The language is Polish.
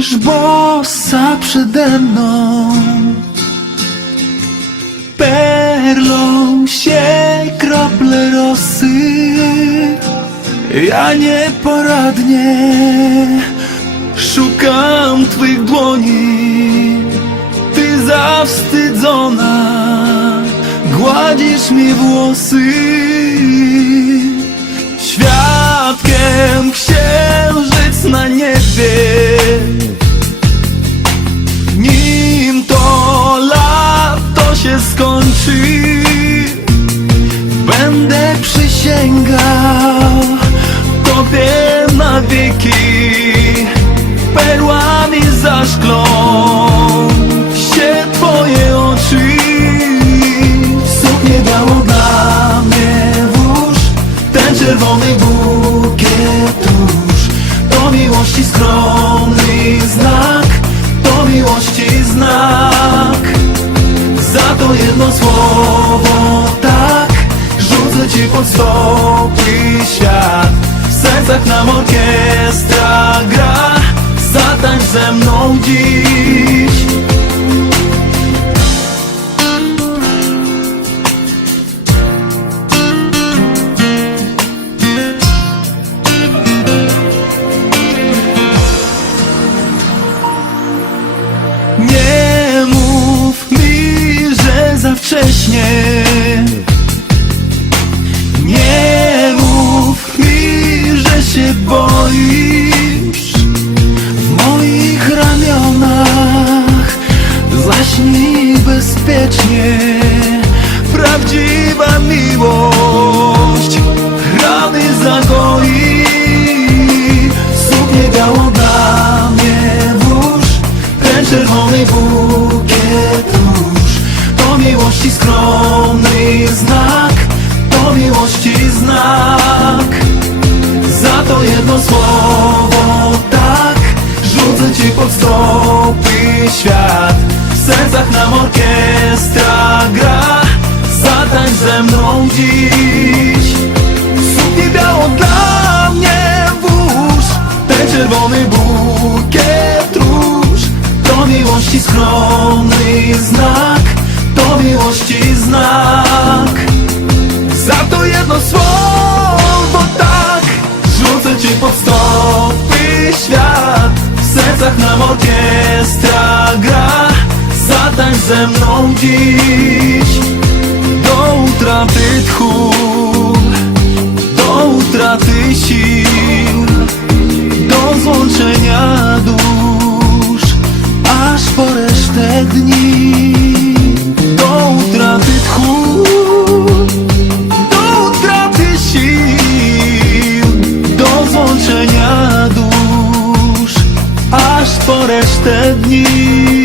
Stoisz bossa przede mną. Perlą się krople rosy. Ja nieporadnie Szukam twych dłoni. Ty zawstydzona Gładzisz mi włosy. Świadkiem księżyc skończy. Będę przysięgał Tobie na wieki. Perłami zaszklą się Twoje oczy. Suknię dało dla mnie włóż Ten czerwony bukiet róż. To miłości skromny jedno tak Rzucę ci pod stopy świat W sercach nam orkiestra gra Zatańcz ze mną dziś Zaśnij bezpiecznie. Prawdziwa miłość Rany zagoi. Suknię białą dla mnie włóż Ten czerwony bukiet róż. To miłości skromny znak To miłości znak. Za to jedno słowo tak Rzucę ci pod stopy świat sercach nam orkiestra gra. Zatańcz ze mną dziś. Suknię białą dla mnie włóż. Ten czerwony bukiet róż. To miłości skromny znak. To miłości znak. Za to jedno słowo tak. Rzucę ci pod stopy świat. W sercach nam orkiestra gra zostań ze mną dziś. Do utraty tchu Do utraty sił Do złączenia dusz Aż po resztę dni. Do utraty tchu Do utraty sił Do złączenia dusz Aż po resztę dni.